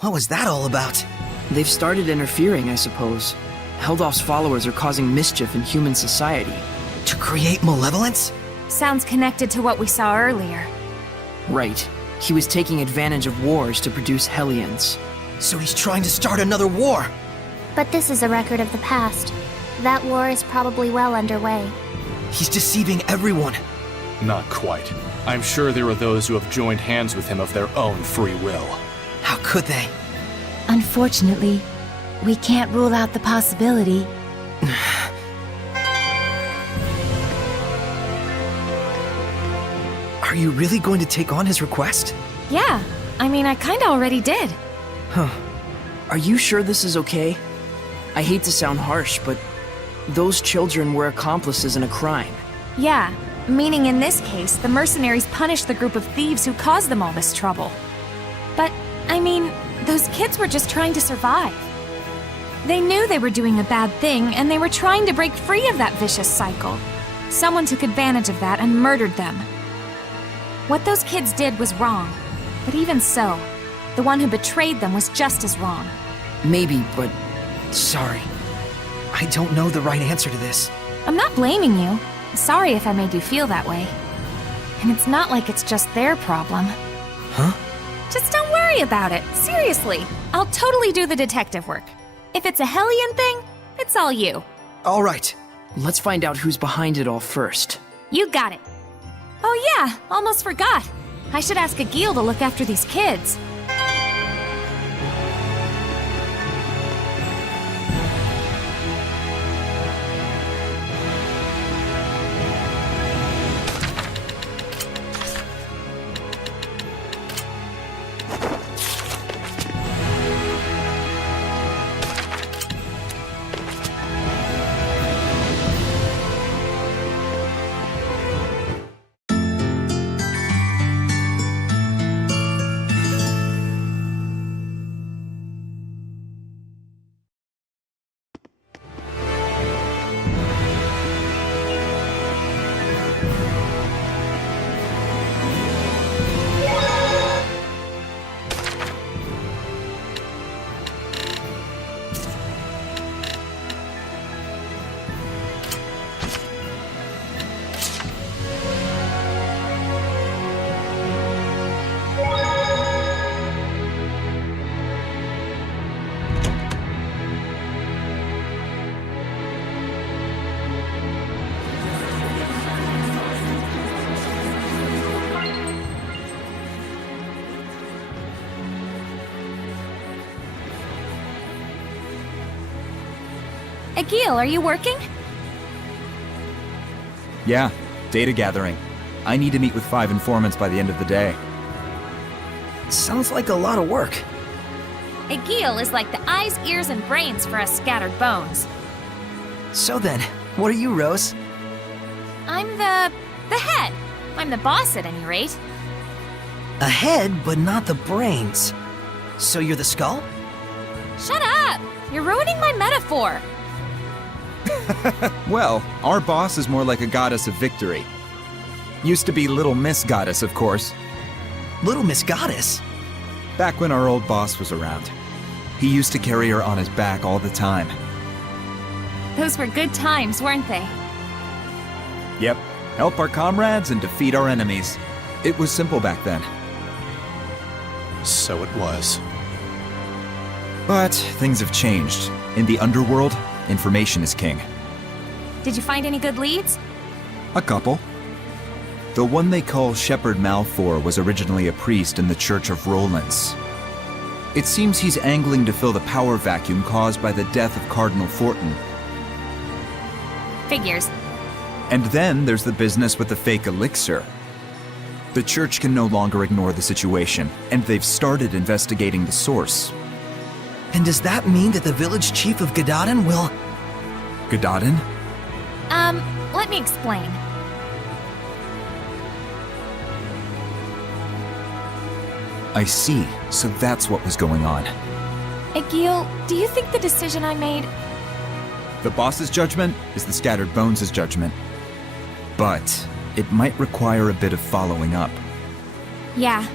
What was that all about? They've started interfering, I suppose. Heldolf's followers are causing mischief in human society. To create malevolence? Sounds connected to what we saw earlier. Right. He was taking advantage of wars to produce Hellions. So he's trying to start another war! But this is a record of the past. That war is probably well underway. He's deceiving everyone. Not quite. I'm sure there are those who have joined hands with him of their own free will. How could they? Unfortunately, we can't rule out the possibility. Are you really going to take on his request? Yeah, I mean, I kinda already did. Huh. Are you sure this is okay? I hate to sound harsh, but those children were accomplices in a crime. Yeah, meaning in this case, the mercenaries punished the group of thieves who caused them all this trouble. But, I mean, those kids were just trying to survive. They knew they were doing a bad thing, and they were trying to break free of that vicious cycle. Someone took advantage of that and murdered them. What those kids did was wrong, but even so, the one who betrayed them was just as wrong. Maybe, but Sorry. I don't know the right answer to this. I'm not blaming you. Sorry if I made you feel that way. And it's not like it's just their problem. Huh? Just don't worry about it. Seriously, I'll totally do the detective work. If it's a Hellion thing, it's all you. All right. let's find out who's behind it all first. You got it. Oh yeah, almost forgot. I should ask Agil to look after these kids. Agil, are you working? Yeah, data gathering. I need to meet with 5 informants by the end of the day. Sounds like a lot of work. Agil is like the eyes, ears, and brains for us scattered bones. So then, what are you, Rose? I'm the head. I'm the boss at any rate. A head, but not the brains. So you're the skull? Shut up! You're ruining my metaphor. Well, our boss is more like a goddess of victory. Used to be Little Miss Goddess, of course. Little Miss Goddess? Back when our old boss was around. He used to carry her on his back all the time. Those were good times, weren't they? Yep, help our comrades and defeat our enemies. It was simple back then. So it was. But things have changed. In the underworld, information is king. Did you find any good leads? A couple. The one they call Shepherd Malfour was originally a priest in the Church of Rollins. It seems he's angling to fill the power vacuum caused by the death of Cardinal Fortin. Figures. And then there's the business with the fake elixir. The church can no longer ignore the situation, and they've started investigating the source. And does that mean that the village chief of Gadaden will... Gadaden? Let me explain. I see. So that's what was going on. Agil, do you think the decision I made... The boss's judgment is the Scattered Bones' judgment. But it might require a bit of following up. Yeah,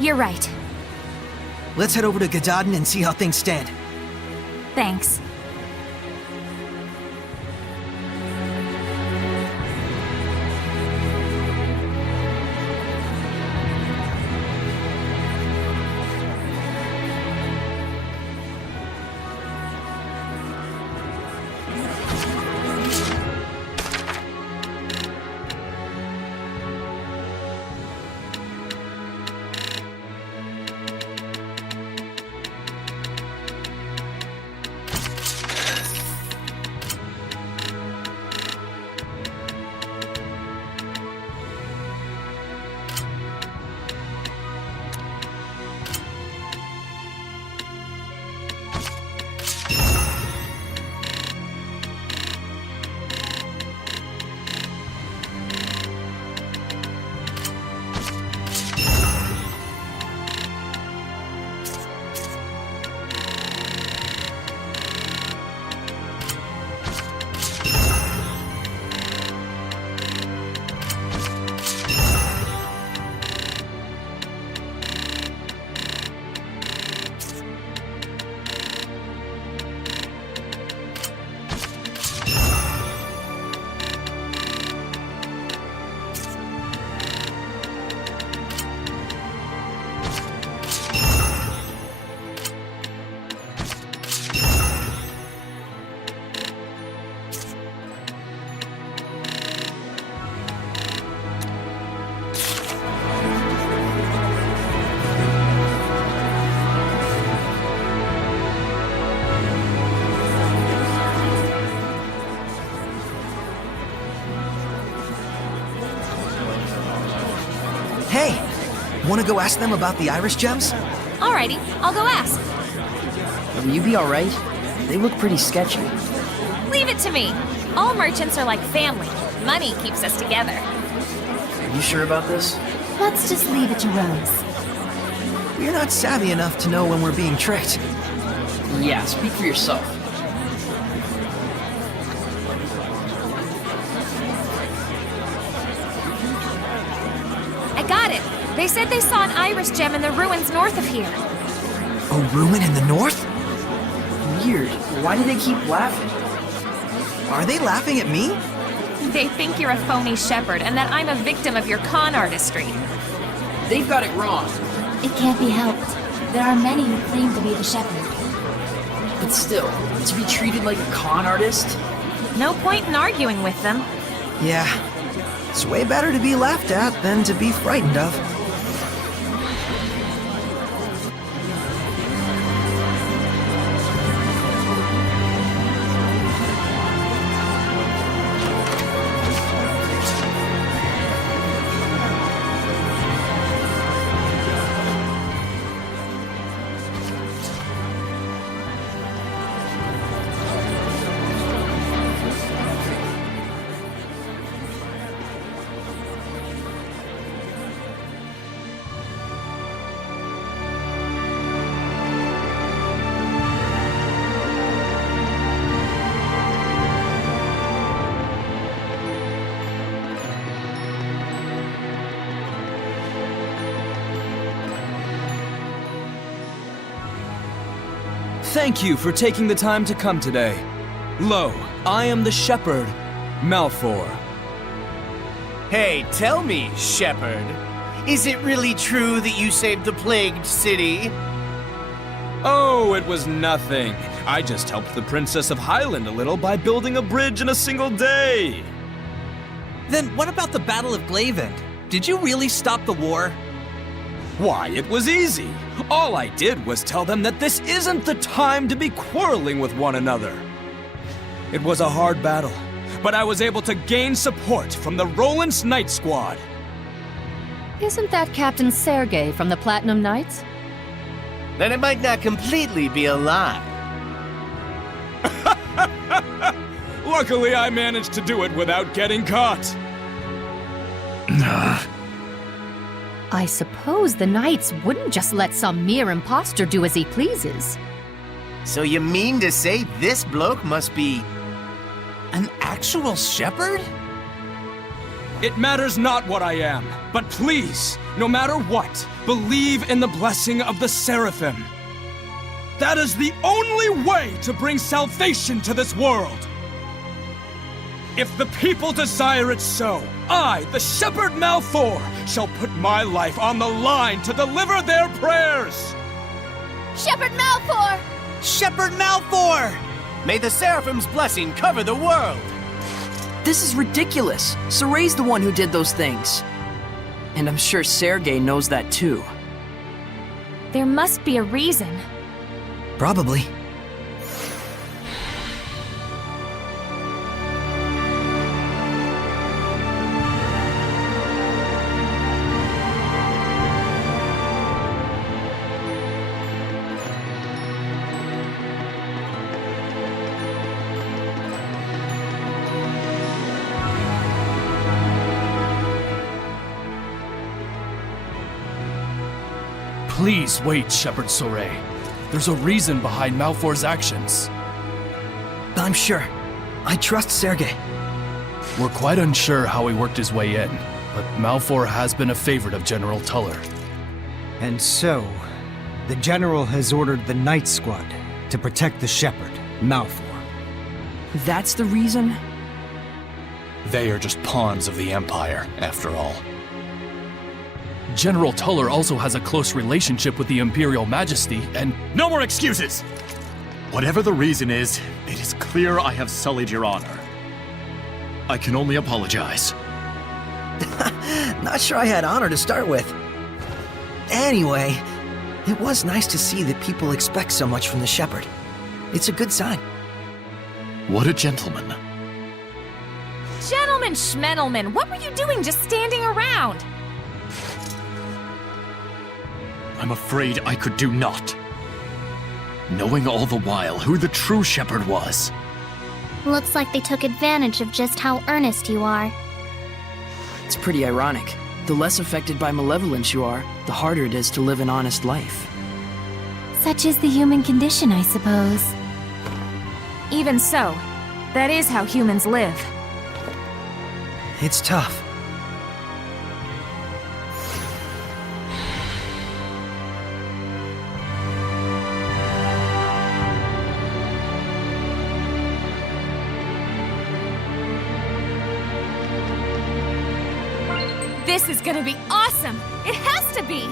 you're right. Let's head over to Gadaden and see how things stand. Thanks. Hey, wanna go ask them about the iris gems? Alrighty, I'll go ask. Will you be alright? They look pretty sketchy. Leave it to me. All merchants are like family. Money keeps us together. Are you sure about this? Let's just leave it to Rose. We're not savvy enough to know when we're being tricked. Yeah, speak for yourself. I got it. They said they saw an iris gem in the ruins north of here. A ruin in the north? Weird. Why do they keep laughing? Are they laughing at me? They think you're a phony shepherd and that I'm a victim of your con artistry. They've got it wrong. It can't be helped. There are many who claim to be the shepherd. But still, to be treated like a con artist? No point in arguing with them. Yeah. It's way better to be laughed at than to be frightened of. Thank you for taking the time to come today. Lo, I am the shepherd, Malfour. Hey, tell me, Shepherd, is it really true that you saved the plagued city? Oh, it was nothing. I just helped the Princess of Highland a little by building a bridge in a single day. Then what about the Battle of Glavend? Did you really stop the war? Why, it was easy. All I did was tell them that this isn't the time to be quarreling with one another. It was a hard battle, but I was able to gain support from the Roland's Knight Squad. Isn't that Captain Sergei from the Platinum Knights? Then it might not completely be a lie. Luckily, I managed to do it without getting caught. I suppose the Knights wouldn't just let some mere imposter do as he pleases. So you mean to say this bloke must be an actual shepherd? It matters not what I am, but please, no matter what, believe in the blessing of the Seraphim. That is the only way to bring salvation to this world. If the people desire it so, I, the Shepherd Malfour, shall put my life on the line to deliver their prayers! Shepherd Malfour! Shepherd Malfour! May the Seraphim's blessing cover the world! This is ridiculous. Soray's the one who did those things. And I'm sure Sergei knows that too. There must be a reason. Probably. Please wait, Shepherd Soray. There's a reason behind Malfour's actions. I'm sure. I trust Sergei. We're quite unsure how he worked his way in, but Malfour has been a favorite of General Tuller. And so, the General has ordered the Night Squad to protect the Shepherd, Malfour. That's the reason? They are just pawns of the Empire, after all. General Tuller also has a close relationship with the Imperial Majesty, and— No more excuses! Whatever the reason is, it is clear I have sullied your honor. I can only apologize. Not sure I had honor to start with. Anyway, it was nice to see that people expect so much from the Shepherd. It's a good sign. What a gentleman. Gentlemen Schmendelman, what were you doing just standing around? I'm afraid I could do naught. Knowing all the while who the true Shepherd was. Looks like they took advantage of just how earnest you are. It's pretty ironic. The less affected by malevolence you are, the harder it is to live an honest life. Such is the human condition, I suppose. Even so, that is how humans live. It's tough. This is gonna be awesome! It has to be!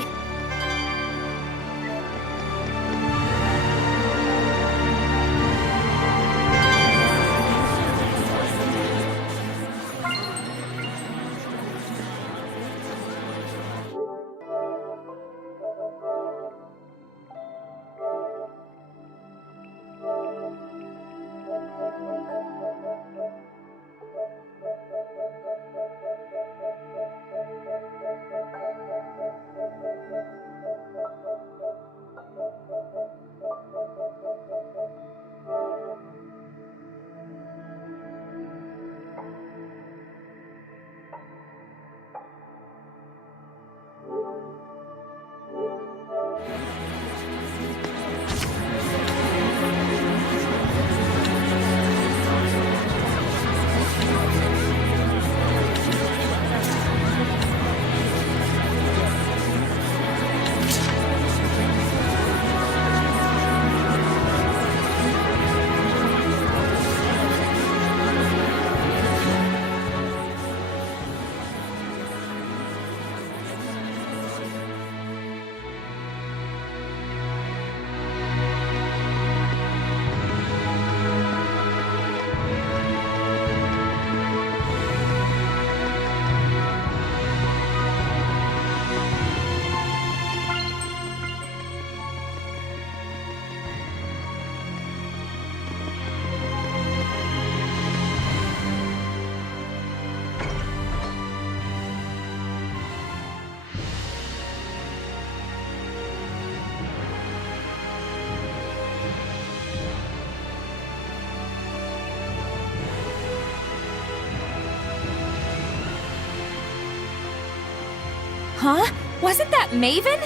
Huh? Wasn't that Maven?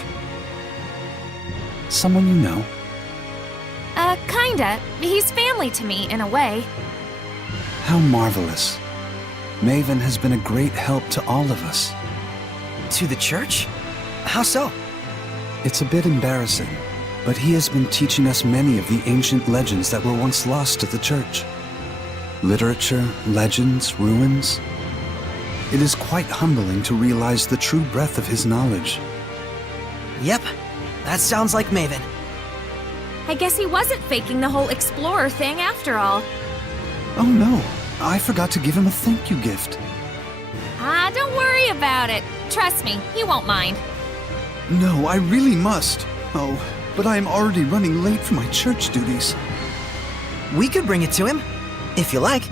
Someone you know? Kinda. He's family to me, in a way. How marvelous. Maven has been a great help to all of us. To the church? How so? It's a bit embarrassing, but he has been teaching us many of the ancient legends that were once lost to the church. Literature, legends, ruins. It is quite humbling to realize the true breadth of his knowledge. Yep, that sounds like Maven. I guess he wasn't faking the whole explorer thing after all. Oh no, I forgot to give him a thank you gift. Ah, don't worry about it. Trust me, he won't mind. No, I really must. Oh, but I am already running late for my church duties. We could bring it to him, if you like.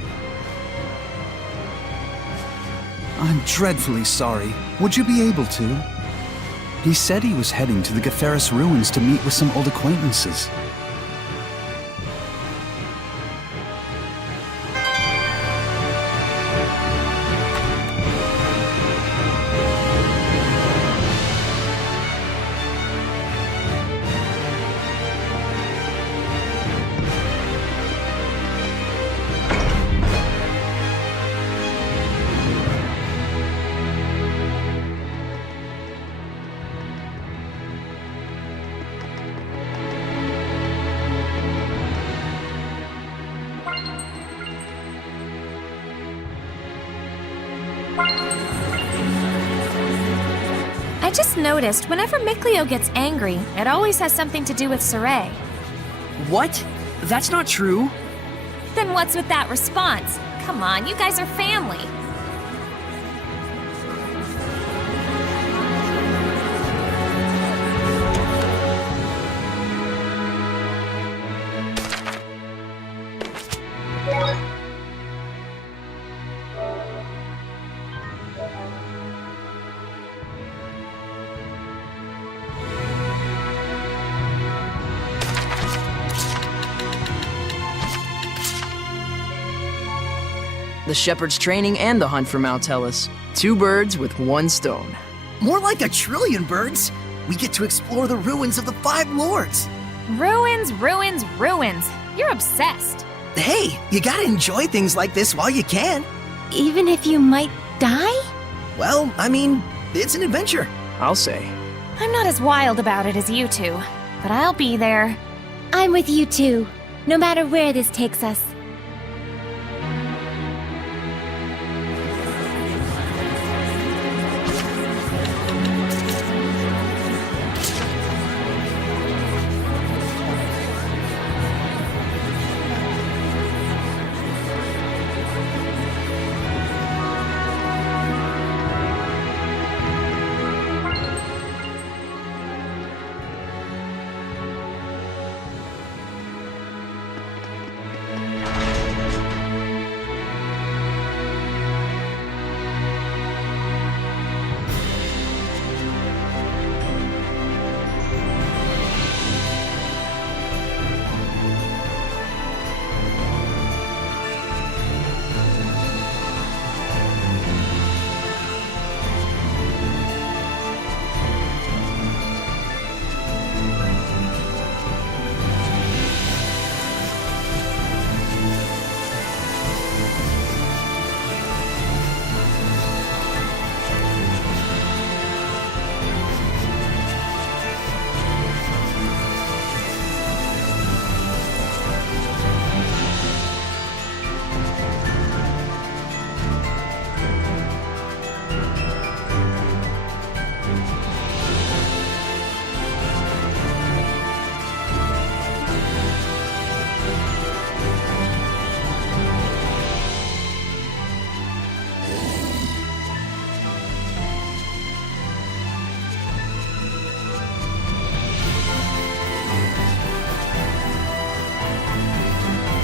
I'm dreadfully sorry. Would you be able to? He said he was heading to the Gaferis ruins to meet with some old acquaintances. I just noticed whenever Mikleo gets angry, it always has something to do with Saray. What? That's not true. Then what's with that response? Come on, you guys are family. The shepherd's training and the hunt for Maltellus. 2 birds with 1 stone. More like a trillion birds. We get to explore the ruins of the 5 lords. Ruins, ruins, ruins. You're obsessed. Hey, you gotta enjoy things like this while you can. Even if you might die? Well, I mean, it's an adventure. I'll say. I'm not as wild about it as you two, but I'll be there. I'm with you too, no matter where this takes us.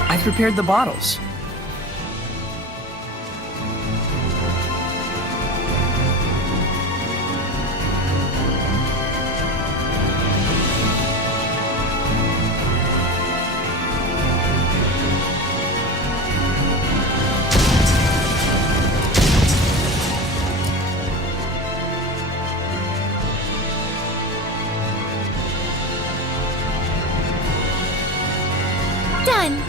I've prepared the bottles. Done.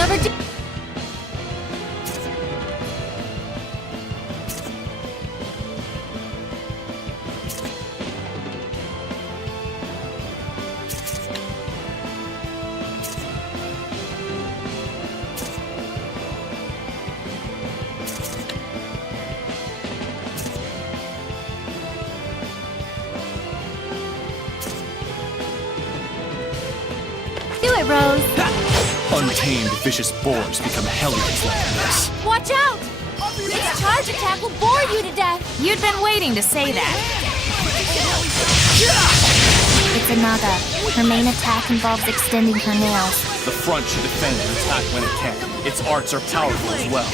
overdo. Do it, Rose. Untamed vicious boars become hellions like this. Watch out! Its charge attack will bore you to death. You'd been waiting to say that. It's a Naga. Her main attack involves extending her nails. The front should defend and attack when it can. Its arts are powerful as well.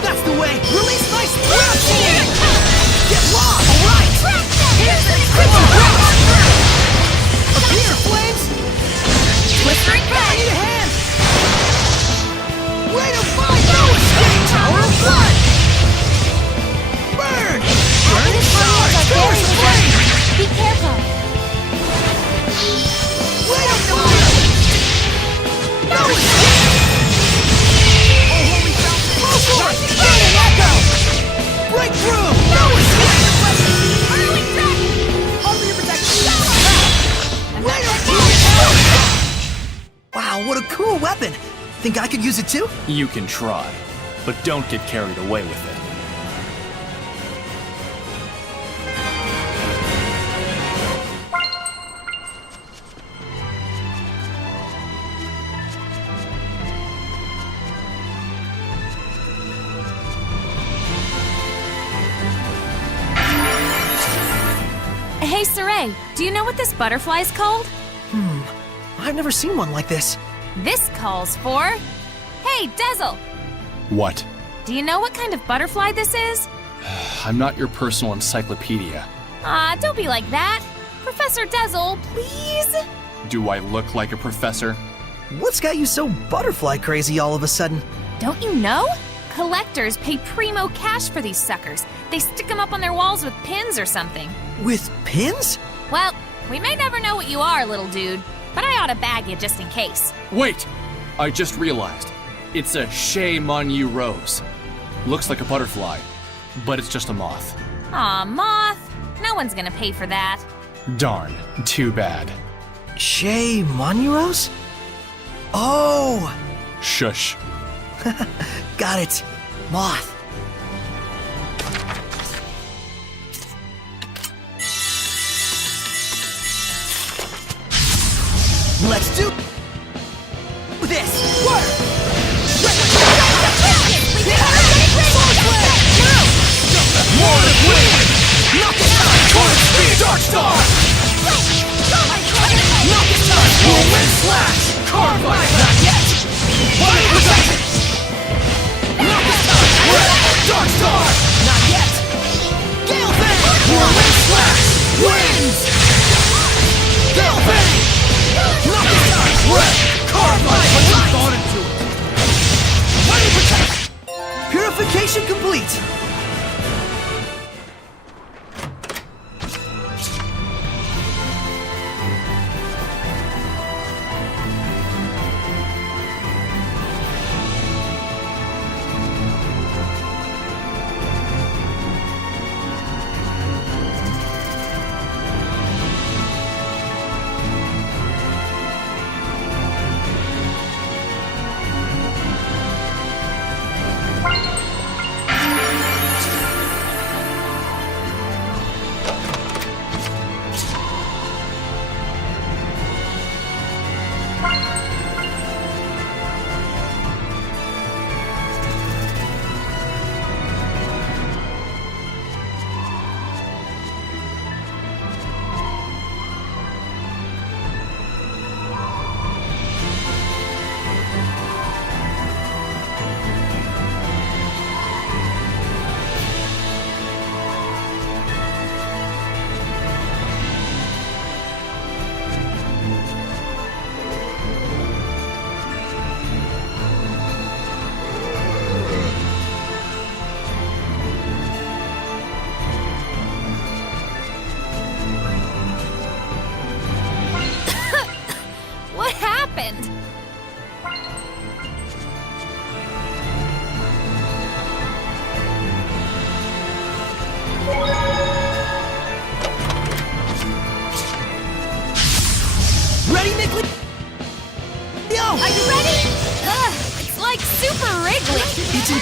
That's the way! Release my spirit! Get lost! Alright! Appear, flames! Blistering I need a hand! Way to fight! No escape! Tower of blood! Burn! Burn and charge! Doors of flame! Be careful. Way to fight! No escape! Go for it! Burn and echo! Break through! No escape! Early dragon. Offer your protection! Way to fight! Wow, what a cool weapon! Think I could use it too? You can try, but don't get carried away with it. Hey, Saray, do you know what this butterfly is called? I've never seen one like this. This calls for... Hey, Dezel! What? Do you know what kind of butterfly this is? I'm not your personal encyclopedia. Don't be like that. Professor Dezel, please? Do I look like a professor? What's got you so butterfly crazy all of a sudden? Don't you know? Collectors pay primo cash for these suckers. They stick them up on their walls with pins or something. With pins? Well, we may never know what you are, little dude, but I ought to bag you just in case. Wait! I just realized. It's a Shea Monu rose. Looks like a butterfly, but it's just a moth. Aw, moth. No one's gonna pay for that. Darn, too bad. Shea Monuros? Oh! Shush. Got it. Moth. Let's do this! Work! Dark Star! Knock it time! Whirlwind Slash! Carbide! Not yet! Fire protection! Knock it time! Dark Star! Not yet! Gale Bang! Whirlwind Slash! Winds! Gale Bang! Knock it time! Carbide! Put some thought into it! Fire protection! Purification complete!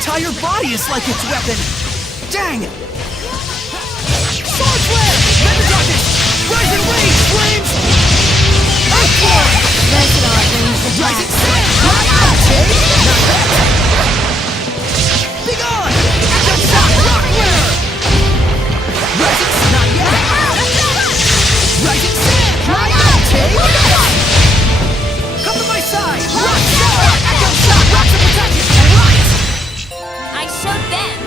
entire body is like its weapon! Dang! Sword flare! Mega darkness! Rising rage! Flames! Earthborn! That's not range attack. Rising sand! Not yet! Not yet! Be gone! Echo shock! Rock flare! Rising not yet! Rising sand! Not yet! Come to my side! Rock shower! Echo shock! Rocks of protection! Right! I showed them.